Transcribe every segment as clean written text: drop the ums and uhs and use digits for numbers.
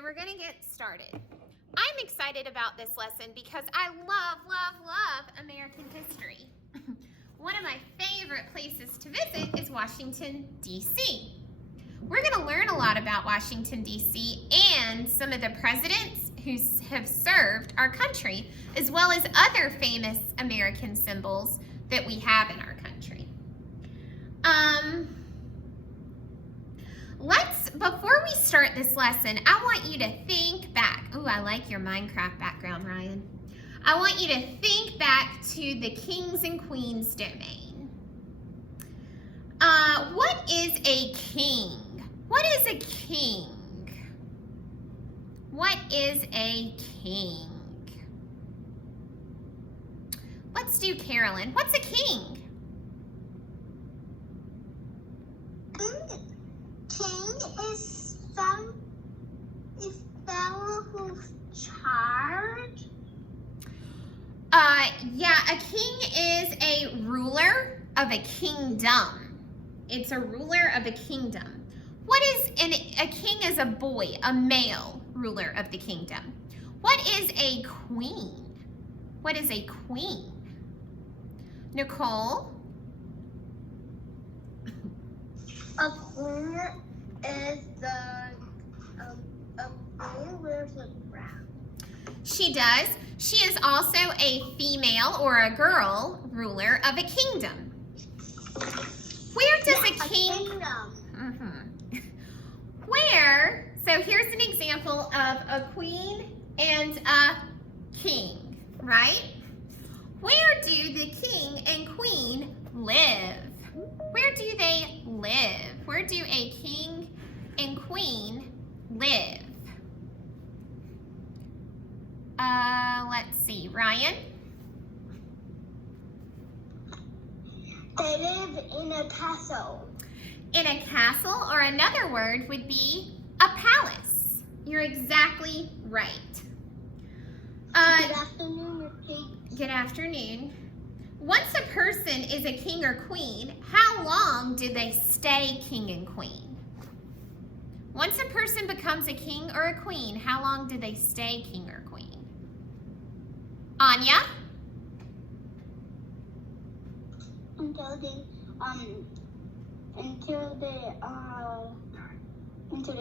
So we're going to get started. I'm excited about this lesson because I love American history. One of my favorite places to visit is Washington, D.C. We're going to learn a lot about Washington, D.C. and some of the presidents who have served our country, as well as other famous American symbols that we have in our country. Before we start this lesson, I want you to think back. Ooh, I like your Minecraft background, Ryan. I want you to think back to the kings and queens domain. What is a king? What is a king? What is a king? Let's do Carolyn. What's a king? King is someone who's charged. Yeah, a king is a ruler of a kingdom. It's a ruler of a kingdom. What is a king is a boy, a male ruler of the kingdom. What is a queen? What is a queen? Nicole? A queen is a queen wears a crown. She does. She is also a female or a girl ruler of a kingdom. Where does a king... Where, so here's an example of a queen and a king, right? Where do the king and queen live? Where do they live? Where do a king and queen live? Let's see, Ryan? They live in a castle. In a castle, or another word would be a palace. You're exactly right. Good afternoon, Kate. Good afternoon. Once a person is a king or queen, how long do they stay king and queen? Once a person becomes a king or a queen, how long do they stay king or queen? Anya? Until they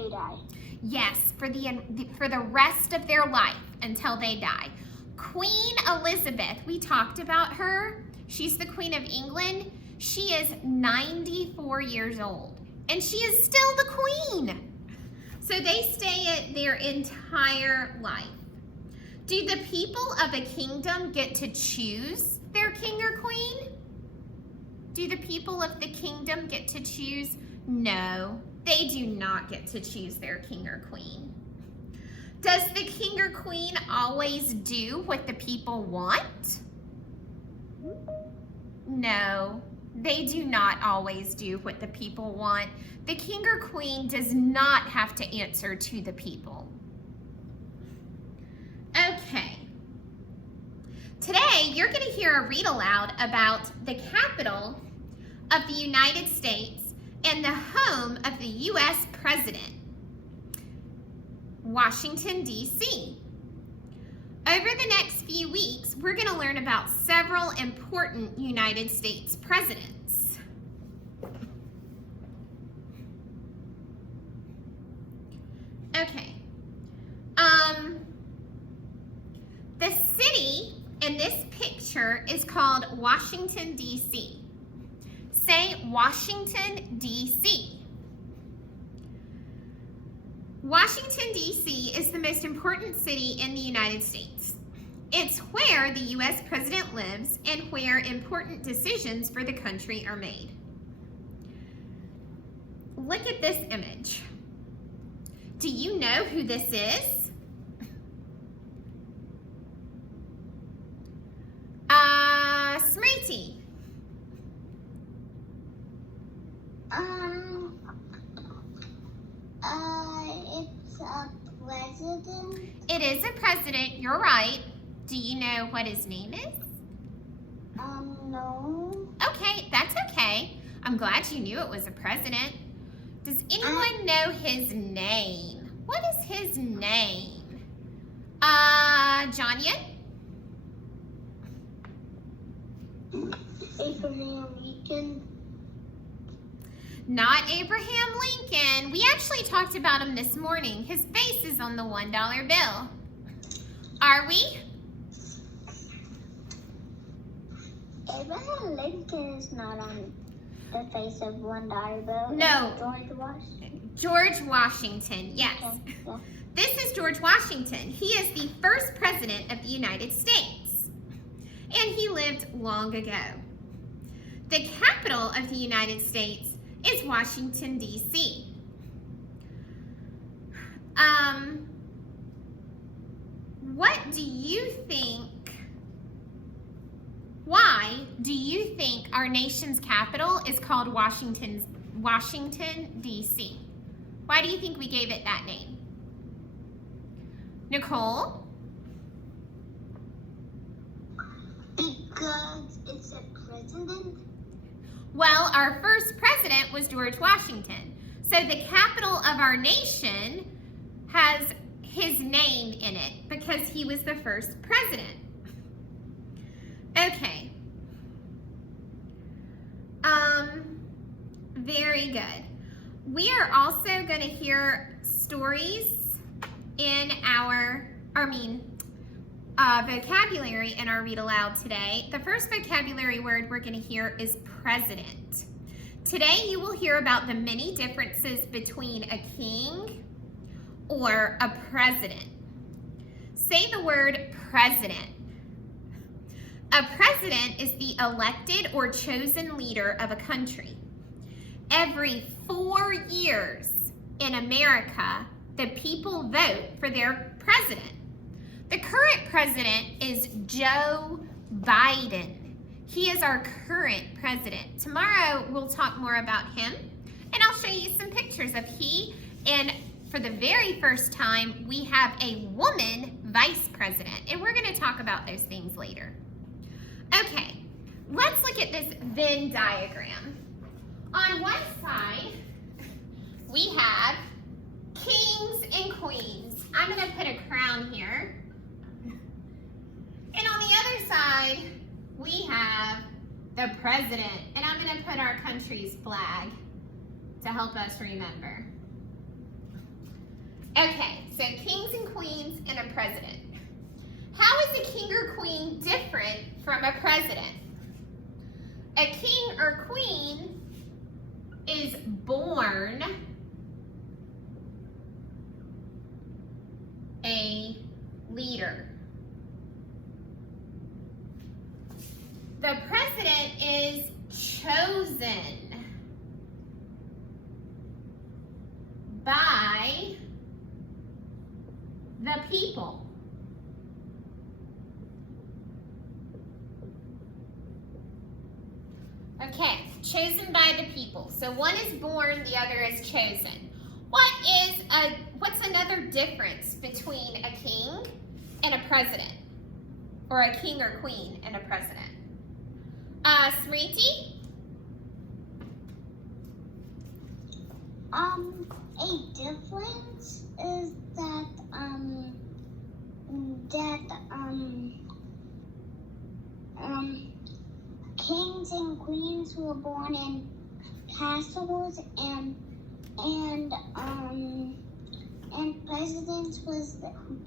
die. Yes, for the rest of their life until they die. Queen Elizabeth, we talked about her. She's the Queen of England. She is 94 years old, and she is still the queen. So they stay their entire life. Do the people of a kingdom get to choose their king or queen? Do the people of the kingdom get to choose? No, they do not get to choose their king or queen. Does the king or queen always do what the people want? No, they do not always do what the people want. The king or queen does not have to answer to the people. Okay. Today, you're going to hear a read aloud about the capital of the United States and the home of the U.S. President, Washington, D.C. Over the next few weeks, we're going to learn about several important United States presidents. Okay. The city in this picture is called Washington, D.C. Say Washington, D.C. Washington, D.C. is the most important city in the United States. It's where the U.S. President lives and where important decisions for the country are made. Look at this image. Do you know who this is? Smriti. It's a president. It is a president, you're right. Do you know what his name is? No. Okay, that's okay. I'm glad you knew it was a president. Does anyone know his name? What is his name? Janya? Abraham Lincoln. Not Abraham Lincoln. We actually talked about him this morning. His face is on the $1 bill. Are we? Abraham Lincoln is not on the face of $1 bill. No. George Washington. George Washington, yes. Okay, yeah. This is George Washington. He is the first president of the United States. And he lived long ago. The capital of the United States is Washington, D.C. What do you think, why do you think our nation's capital is called Washington, D.C.? Why do you think we gave it that name? Nicole? Because it's a president. Well, our first president was George Washington. So the capital of our nation has his name in it because he was the first president. Okay. Very good. We are also going to hear stories in our, vocabulary in our read aloud today. The first vocabulary word we're going to hear is president. Today you will hear about the many differences between a king or a president. Say the word president. A president is the elected or chosen leader of a country. Every 4 years in America, the people vote for their president. The current president is Joe Biden. He is our current president. Tomorrow we'll talk more about him and I'll show you some pictures of he, and for the very first time we have a woman vice president, and we're going to talk about those things later. Okay, let's look at this Venn diagram. On one side we have kings and queens. I'm going to put a crown here. And on the other side, we have the president. And I'm going to put our country's flag to help us remember. Okay, so kings and queens and a president. How is a king or queen different from a president? A king or queen is born a leader. The president is chosen by the people. Okay, chosen by the people. So one is born, the other is chosen. What's another difference between a king and a president? Or a king or queen and a president? Smriti? A difference is that kings and queens were born in castles, and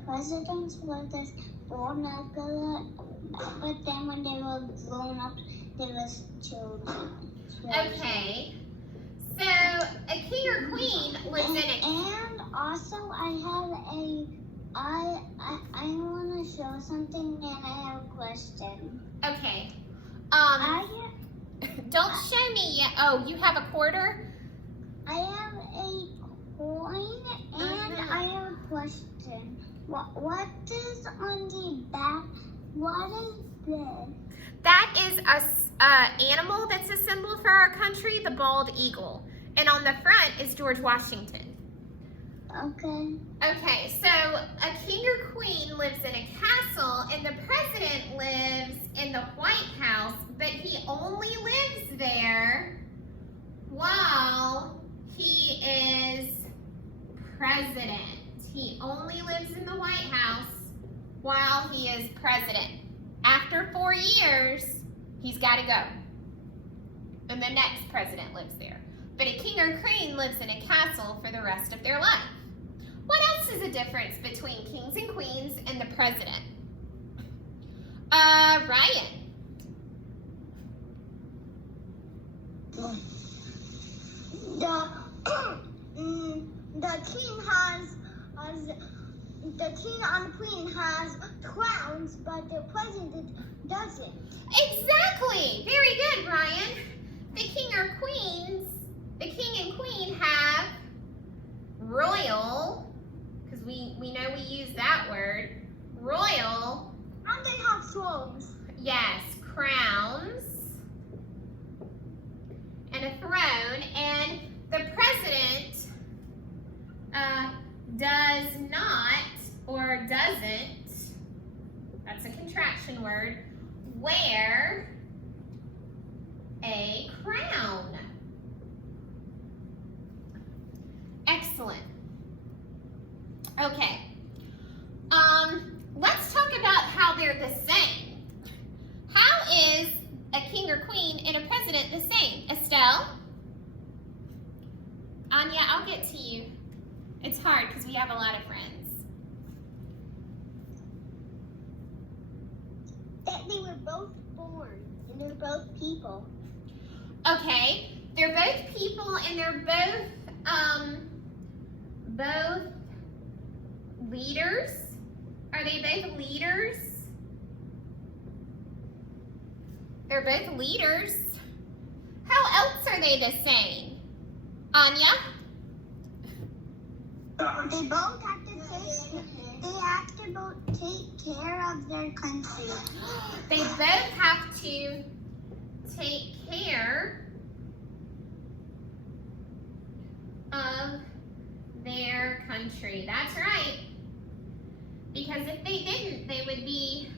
presidents were just born regular, but then when they were grown up, they was chosen. Okay. So a king or queen lives in a... And also I want to show something, and I have a question. Okay. I Don't show me yet. Oh, you have a quarter? have a coin, and I have a question. What is on the back? What is this? That is a animal that's a symbol for our country, the bald eagle. And on the front is George Washington. Okay. Okay, so a king or queen lives in a castle, and the president lives in the White House, but he only lives there while he is president. He only lives in the White House while he is president. After 4 years, he's got to go. And the next president lives there. But a king or queen lives in a castle for the rest of their life. What else is the difference between kings and queens and the president? Ryan. The king and queen has crowns, but the president doesn't. Exactly. Very good, Ryan. The king and queen have royal, because we know we use that word, royal. And they have thrones. Yes, crowns and a throne, and the president does not or doesn't, that's a contraction word, wear a crown. Excellent. Okay. Let's talk about how they're the same. How is a king or queen and a president the same? Estelle? Anya, I'll get to you. It's hard because we have a lot of friends. That they were both born and they're both people. Okay, they're both people and they're both leaders. Are they both leaders? They're both leaders. How else are they the same? Anya? They both have to both take care of their country. They both have to take care of their country. That's right. Because if they didn't, they would be,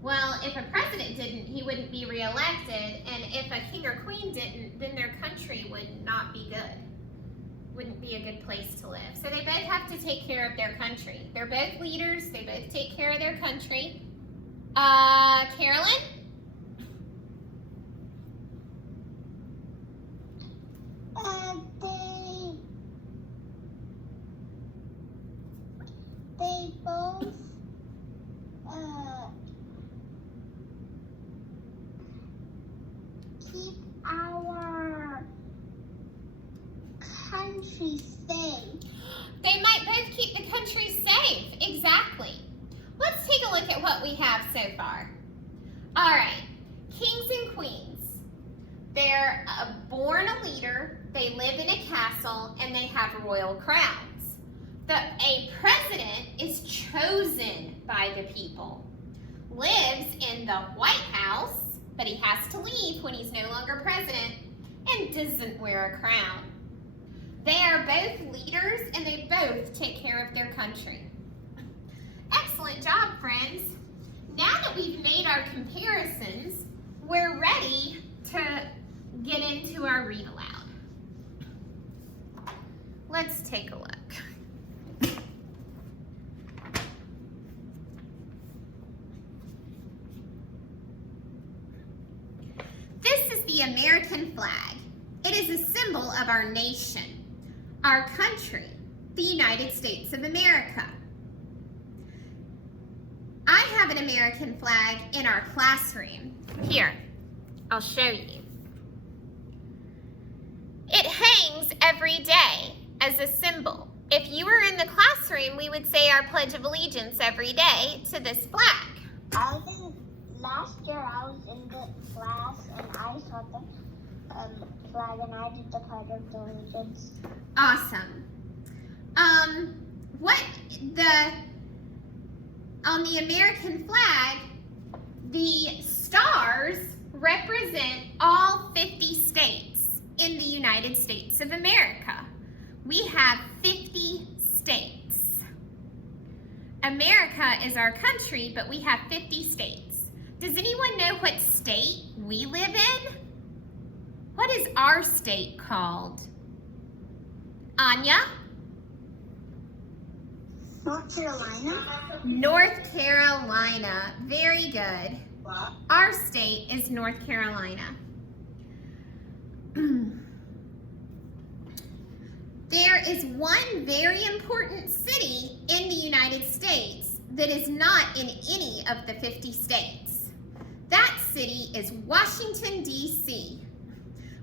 well, if a president didn't, he wouldn't be reelected. And if a king or queen didn't, then their country would not be good. Wouldn't be a good place to live. So they both have to take care of their country. They're both leaders. They both take care of their country. Carolyn? They both keep our country safe. They might both keep the country safe. Exactly. Let's take a look at what we have so far. All right. Kings and queens. They're born a leader. They live in a castle, and they have royal crowns. A president is chosen by the people, lives in the White House, but he has to leave when he's no longer president, and doesn't wear a crown. They are both leaders, and they both take care of their country. Excellent job, friends. Now that we've made our comparisons, we're ready to get into our read aloud. Let's take a look. This is the American flag. It is a symbol of our nation, our country, the United States of America. I have an American flag in our classroom. Here, I'll show you. It hangs every day as a symbol. If you were in the classroom, we would say our Pledge of Allegiance every day to this flag. Last year I was in the class and I saw the flag and I did the Pledge of Allegiance. Awesome. On the American flag, the stars represent all 50 states in the United States of America. We have 50 states. America is our country, but we have 50 states. Does anyone know what state we live in? What is our state called? Anya? North Carolina. North Carolina. Very good. Our state is North Carolina. There is one very important city in the United States that is not in any of the 50 states. That city is Washington, D.C.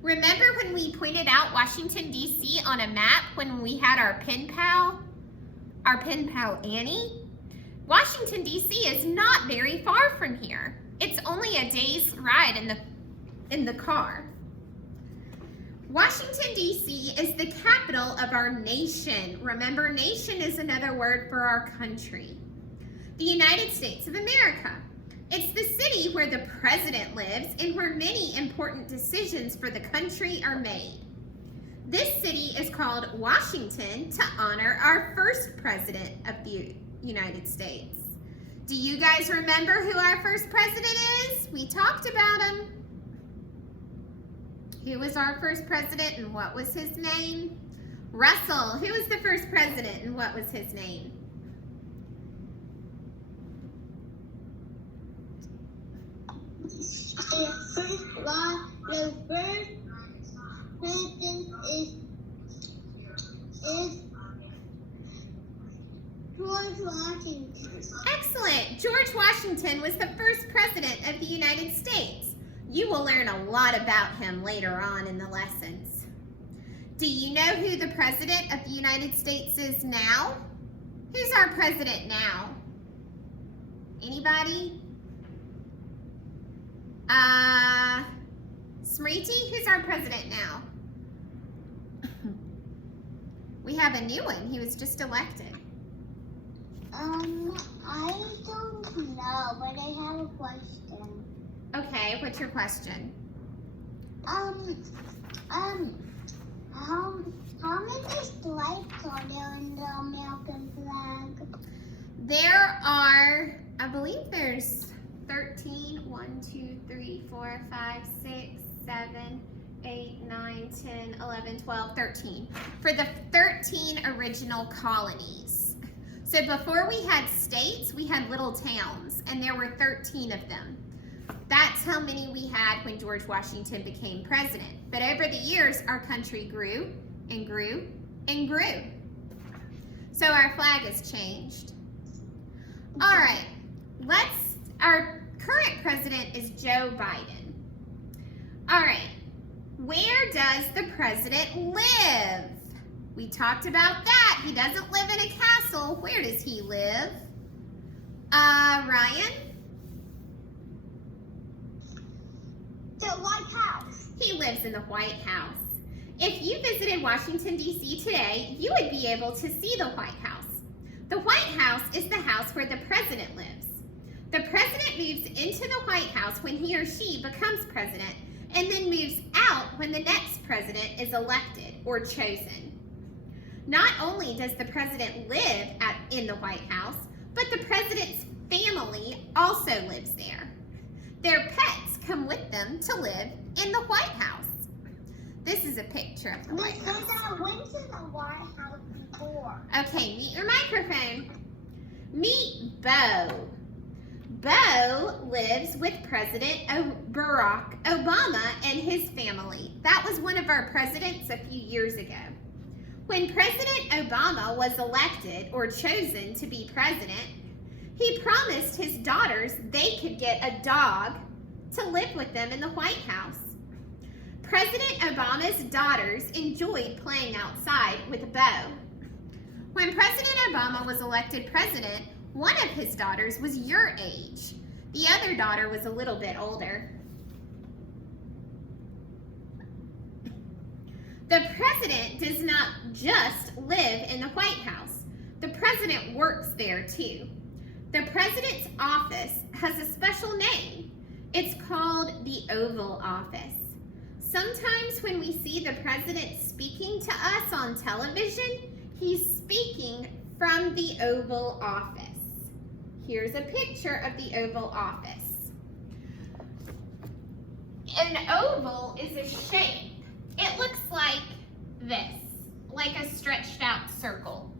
Remember when we pointed out Washington, D.C. on a map when we had our pen pal Annie? Washington, D.C. is not very far from here. It's only a day's ride in the car. Washington, D.C. is the capital of our nation. Remember, nation is another word for our country. The United States of America. It's the city where the president lives and where many important decisions for the country are made. This city is called Washington to honor our first president of the United States. Do you guys remember who our first president is? We talked about him. Who was our first president and what was his name? Russell. Who was the first president and what was his name? The first president is George Washington. Excellent. George Washington was the first president of the United States. You will learn a lot about him later on in the lessons. Do you know who the president of the United States is now? Who's our president now? Anybody? Smriti, who's our president now? We have a new one. He was just elected. I don't know, but I have a question. Okay, what's your question? How many stripes are there in the American flag? There are, I believe there's 13, 1, 2, 3, 4, 5, 6, 7, 8, 9, 10, 11, 12, 13. For the 13 original colonies. So before we had states, we had little towns, and there were 13 of them. That's how many we had when George Washington became president. But over the years, our country grew and grew and grew. So our flag has changed. All right, our current president is Joe Biden. All right, where does the president live? We talked about that. He doesn't live in a castle. Where does he live? Ryan? The White House. He lives in the White House. If you visited Washington, D.C. today, you would be able to see the White House. The White House is the house where the president lives. The president moves into the White House when he or she becomes president and then moves out when the next president is elected or chosen. Not only does the president live in the White House, but the president's family also lives there. Their pets come with them to live in the White House. This is a picture of the White House. I went to the White House before. Okay, meet your microphone. Meet Bo. Bo lives with President Barack Obama and his family. That was one of our presidents a few years ago. When President Obama was elected or chosen to be president, he promised his daughters they could get a dog to live with them in the White House. President Obama's daughters enjoyed playing outside with Bo. When President Obama was elected president, one of his daughters was your age. The other daughter was a little bit older. The president does not just live in the White House. The president works there too. The president's office has a special name. It's called the Oval Office. Sometimes when we see the president speaking to us on television, he's speaking from the Oval Office. Here's a picture of the Oval Office. An oval is a shape. It looks like this, like a stretched out circle.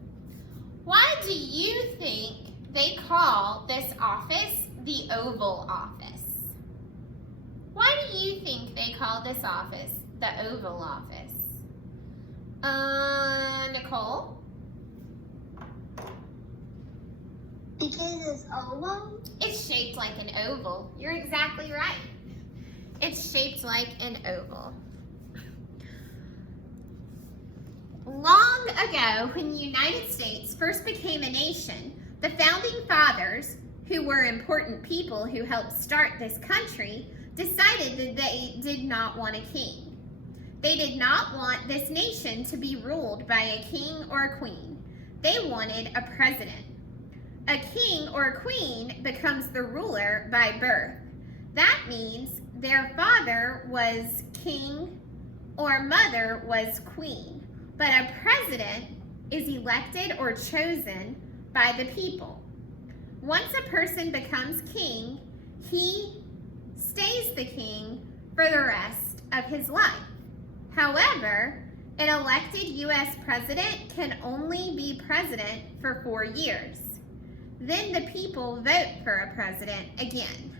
What is the shape of the oval? Why do you think they call this office the Oval Office? Why do you think they call this office the Oval Office? Nicole? Because it's oval? It's shaped like an oval. You're exactly right. It's shaped like an oval. Long ago, when the United States first became a nation, the founding fathers, who were important people who helped start this country, decided that they did not want a king. They did not want this nation to be ruled by a king or a queen. They wanted a president. A king or a queen becomes the ruler by birth. That means their father was king or mother was queen. But a president is elected or chosen by the people. Once a person becomes king, he stays the king for the rest of his life. However, an elected U.S. president can only be president for 4 years. Then the people vote for a president again.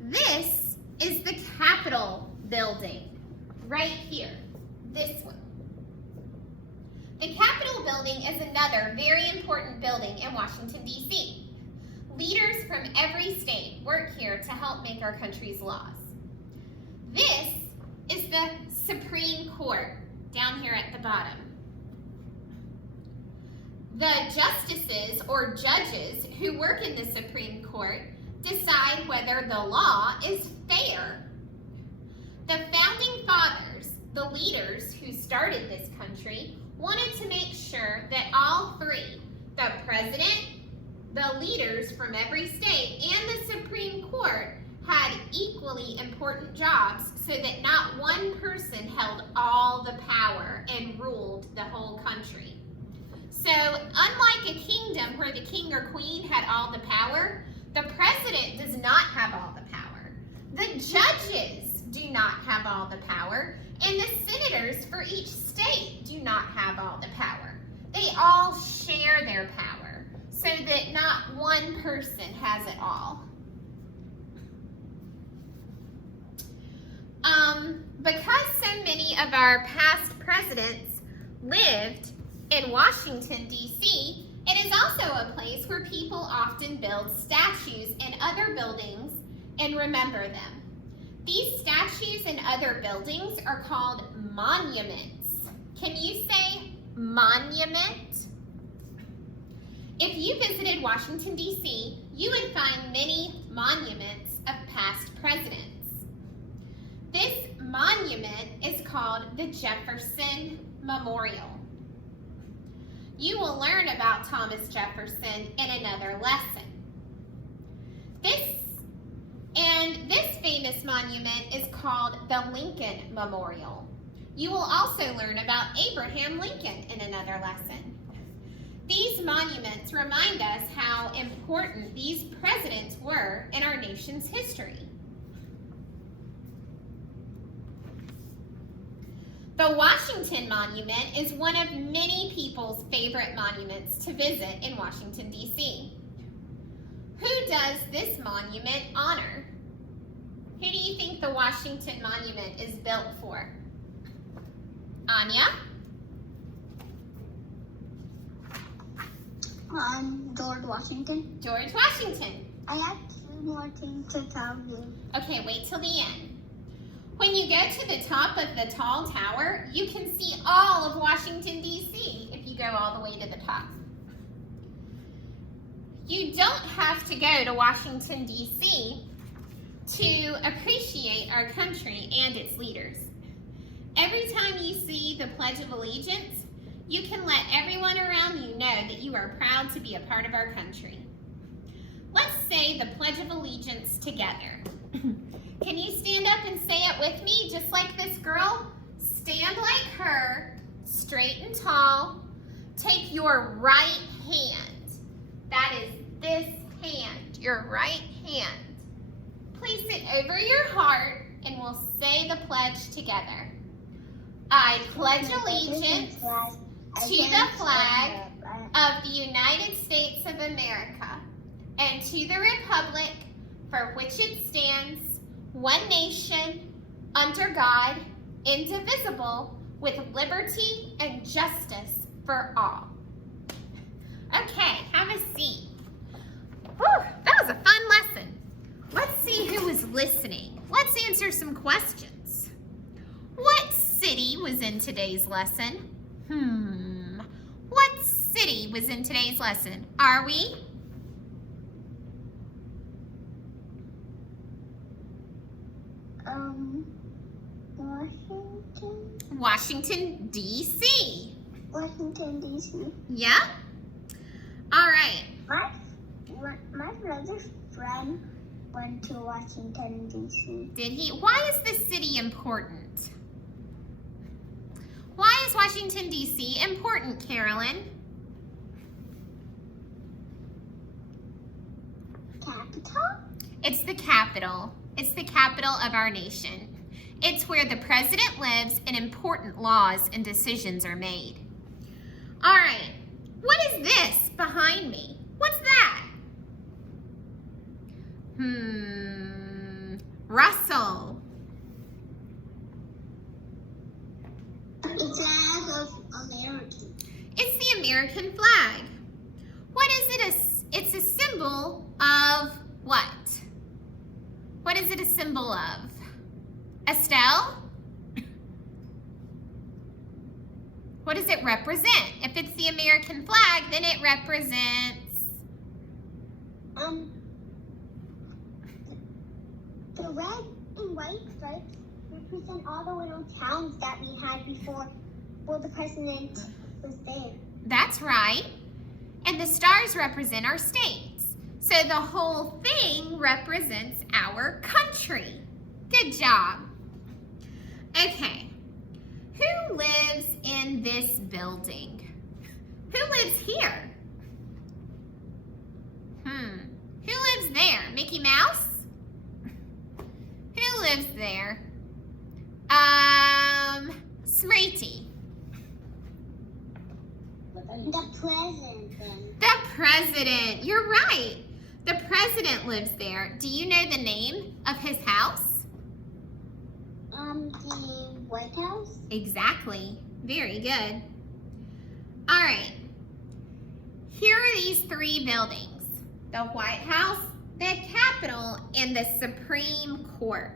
This is the Capitol building, right here, this one. The Capitol building is another very important building in Washington, D.C. Leaders from every state work here to help make our country's laws. This is the Supreme Court, down here at the bottom. The justices or judges who work in the Supreme Court decide whether the law is fair. The founding fathers, the leaders who started this country, wanted to make sure that all three, the president, the leaders from every state, and the Supreme Court had equally important jobs so that not one person held all the power and ruled the whole country. So, unlike a kingdom where the king or queen had all the power, the president does not have all the power. The judges do not have all the power, and the senators for each state do not have all the power. They all share their power so that not one person has it all. Because so many of our past presidents lived in Washington, D.C., it is also a place where people often build statues and other buildings and remember them. These statues and other buildings are called monuments. Can you say monument? If you visited Washington, D.C., you would find many monuments of past presidents. This monument is called the Jefferson Memorial. You will learn about Thomas Jefferson in another lesson. This famous monument is called the Lincoln Memorial. You will also learn about Abraham Lincoln in another lesson. These monuments remind us how important these presidents were in our nation's history. The Washington Monument is one of many people's favorite monuments to visit in Washington, D.C. Who does this monument honor? Who do you think the Washington Monument is built for? Anya? George Washington. George Washington. I have 2 more things to tell you. Okay, wait till the end. When you go to the top of the tall tower, you can see all of Washington, D.C. if you go all the way to the top. You don't have to go to Washington, D.C. to appreciate our country and its leaders. Every time you see the Pledge of Allegiance, you can let everyone around you know that you are proud to be a part of our country. Let's say the Pledge of Allegiance together. Can you stand up and say it with me, just like this girl? Stand like her, straight and tall. Take your right hand. That is this hand, your right hand. Place it over your heart and we'll say the pledge together. I pledge allegiance to the flag of the United States of America and to the republic for which it stands, one nation, under God, indivisible, with liberty and justice for all. Okay, have a seat. Whew, that was a fun lesson. Let's see who was listening. Let's answer some questions. What city was in today's lesson? What city was in today's lesson? Are we? Washington. Washington, D.C. Washington, D.C. Yep. All right. My brother's friend went to Washington, D.C. Did he? Why is this city important? Why is Washington, D.C. important, Carolyn? Capital? It's the capital. It's the capital of our nation. It's where the president lives and important laws and decisions are made. All right. What is this behind me? What's that? Russell. The flag of America. It's the American flag. What is it? It's a symbol of what? What is it a symbol of? Estelle? What does it represent? If it's the American flag, then it represents... The red and white stripes represent all the little towns that we had before the president was there. That's right. And the stars represent our states. So the whole thing represents our country. Good job. Okay. Who lives in this building? Who lives here? Who lives there? Mickey Mouse? Who lives there? Smriti. The president. The president. You're right. The president lives there. Do you know the name of his house? The White House. Exactly. Very good. All right. Here are these three buildings. The White House, the Capitol, and the Supreme Court.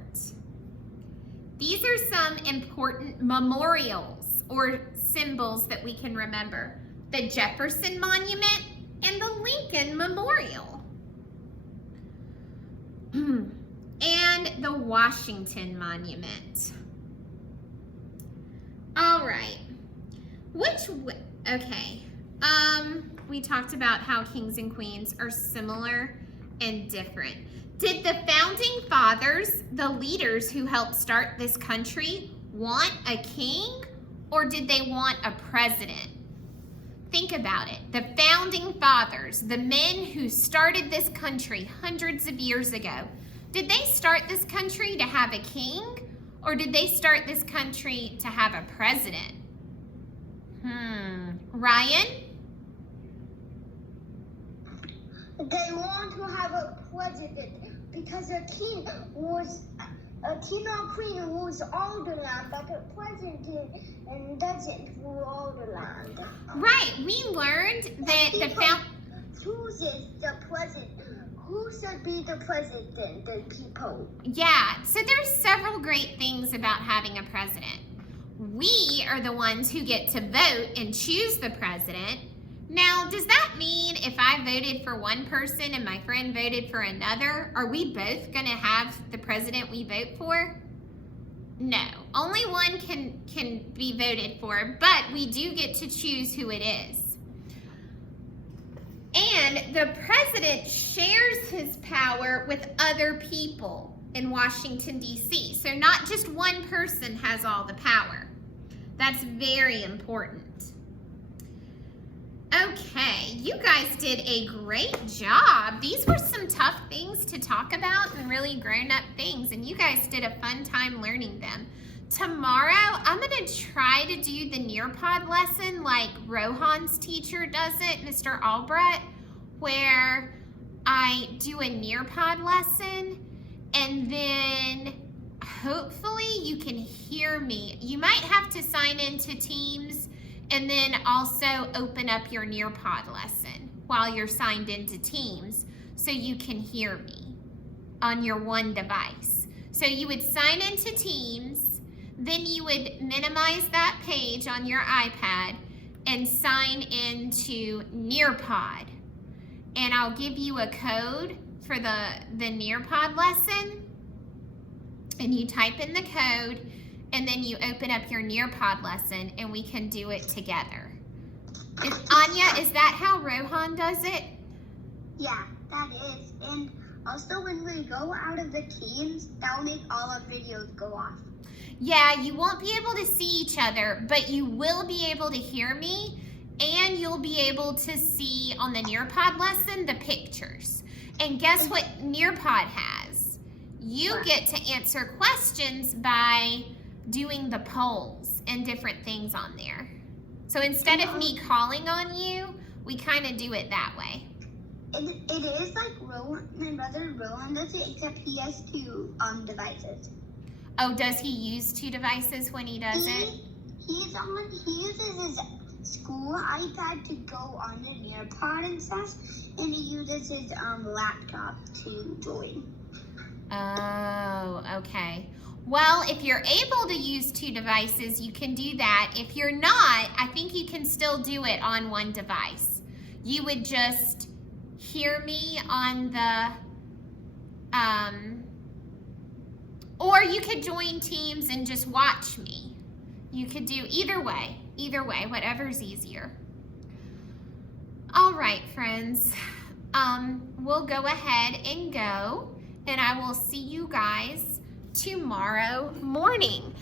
These are some important memorials or symbols that we can remember. The Jefferson Monument and the Lincoln Memorial. And the Washington Monument. All right. Okay. We talked about how kings and queens are similar and different. Did the founding fathers, the leaders who helped start this country, want a king or did they want a president? Think about it. The founding fathers, the men who started this country hundreds of years ago, did they start this country to have a king or did they start this country to have a president? Ryan? They want to have a president because a king or queen rules all the land, but a president doesn't rule all the land. Right. We learned that chooses the president. Who should be the president? The people. Yeah. So there's several great things about having a president. We are the ones who get to vote and choose the president. Now, does that mean if I voted for one person and my friend voted for another, are we both going to have the president we vote for? No. Only one can be voted for, but we do get to choose who it is. And the president shares his power with other people in Washington, D.C. So not just one person has all the power. That's very important. Okay, you guys did a great job. These were some tough things to talk about and really grown-up things, and you guys did a fun time learning them. Tomorrow, I'm gonna try to do the Nearpod lesson like Rohan's teacher does it, Mr. Albrecht, where I do a Nearpod lesson and then hopefully you can hear me. You might have to sign into Teams and then also open up your Nearpod lesson while you're signed into Teams so you can hear me on your one device. So you would sign into Teams, then you would minimize that page on your iPad and sign into Nearpod. And I'll give you a code for the Nearpod lesson. And you type in the code, and then you open up your Nearpod lesson, and we can do it together. Anya, is that how Rohan does it? Yeah, that is. And also when we go out of the Teams, that'll make all our videos go off. Yeah, you won't be able to see each other, but you will be able to hear me, and you'll be able to see on the Nearpod lesson the pictures. And guess what Nearpod has? You get to answer questions by doing the polls and different things on there. So instead of me calling on you, we kind of do it that way. It is like Rowan, my brother Rowan does it, except he has two devices. Oh, does he use two devices when he does it? He uses his school iPad to go on the Nearpod and stuff, and he uses his laptop to join. Oh, okay. Well, if you're able to use two devices, you can do that. If you're not, I think you can still do it on one device. You would just hear me on the, or you could join Teams and just watch me. You could do either way, whatever's easier. All right, friends, we'll go ahead and go, and I will see you guys tomorrow morning.